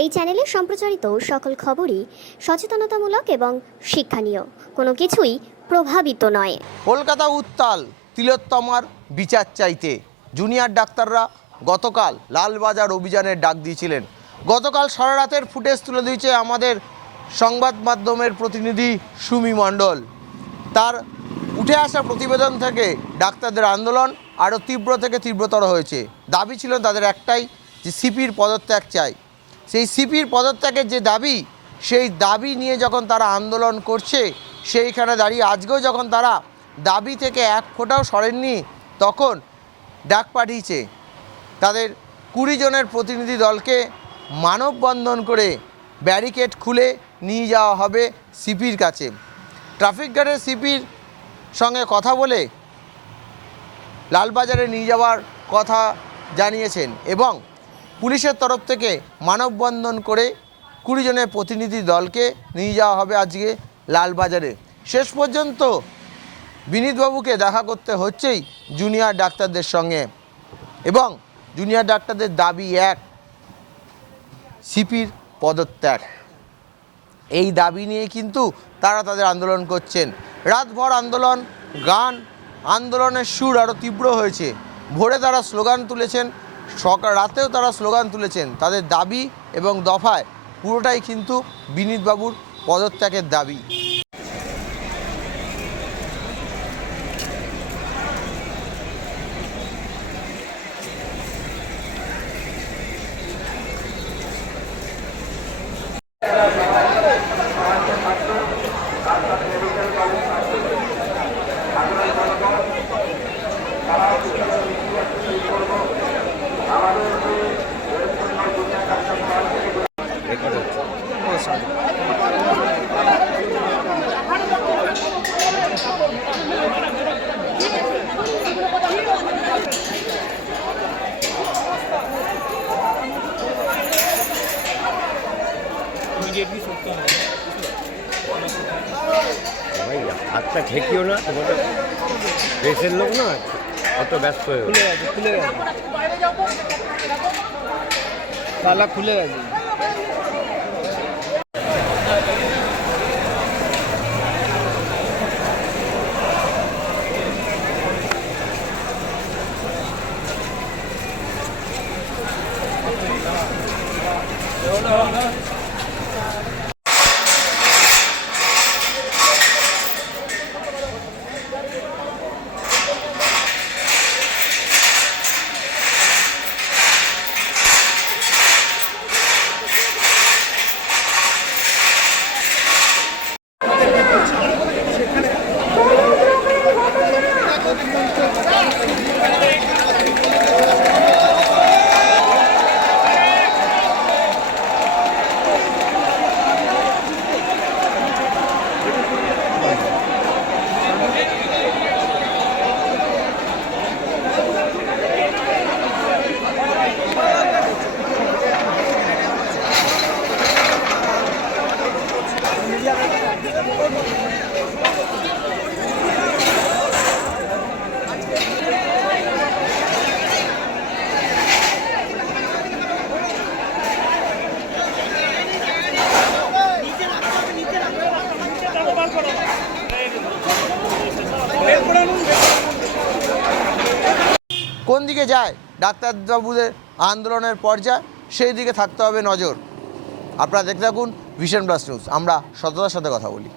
এই চ্যানেলে সম্প্রচারিত সকল খবরই সচেতনতামূলক এবং শিক্ষণীয়, কোনো কিছুই প্রভাবিত নয়। কলকাতা উত্তাল, তিলোত্তমার বিচার চাইতে জুনিয়র ডাক্তাররা গতকাল লালবাজার অভিযানের ডাক দিয়েছিলেন। গতকাল সারা রাতের ফুটেজ তুলে দিয়েছে আমাদের সংবাদ মাধ্যমের প্রতিনিধি সুমি মণ্ডল। তার উঠে আসা প্রতিবেদন থেকে ডাক্তারদের আন্দোলন আরও তীব্র থেকে তীব্রতর হয়েছে। দাবি ছিল তাদের একটাই, যে সিপির পদত্যাগ চাই। সেই সিপির পদত্যাগের যে দাবি, সেই দাবি নিয়ে যখন তারা আন্দোলন করছে, সেইখানে দাঁড়িয়ে আজকেও যখন তারা দাবি থেকে এক ফোঁটাও সরেননি, তখন ডাক পাঠিয়েছে তাদের 20 জনের প্রতিনিধি দলকে মানববন্ধন করে ব্যারিকেড খুলে নিয়ে যাওয়া হবে সিপির কাছে। ট্রাফিক গার্ডের সিপির সঙ্গে কথা বলে লালবাজারে নিয়ে যাওয়ার কথা জানিয়েছেন এবং পুলিশের তরফ থেকে মানববন্ধন করে 20 জনের প্রতিনিধি দলকে নিয়ে যাওয়া হবে আজকে লালবাজারে। শেষ পর্যন্ত বিনীতবাবুকে দেখা করতে হচ্ছেই জুনিয়র ডাক্তারদের সঙ্গে এবং জুনিয়র ডাক্তারদের দাবি এক, সিপির পদত্যাগ। এই দাবি নিয়ে কিন্তু তারা তাদের আন্দোলন করছেন। রাতভর আন্দোলন, গান, আন্দোলনের সুর আরও তীব্র হয়েছে। ভোরে তারা স্লোগান তুলেছেন, রাতেও তারা স্লোগান তুলেছেন। তাদের দাবি এবং দফায় পুরোটাই কিন্তু বিনীতবাবুর পদত্যাগের দাবি। ভাই হাতটা ঠেকিও না, তোমাদের দেশের লোক না, অত ব্যস্ত হয়ে খুলে গেছে তালা খুলে গেছে। কোন দিকে যায় ডাক্তারবাবুদের আন্দোলনের পর্যায়, সেই দিকে থাকতে হবে নজর। আপনারা দেখতে থাকুন ভিশন প্লাস নিউজ। আমরা সততার সাথে কথা বলি।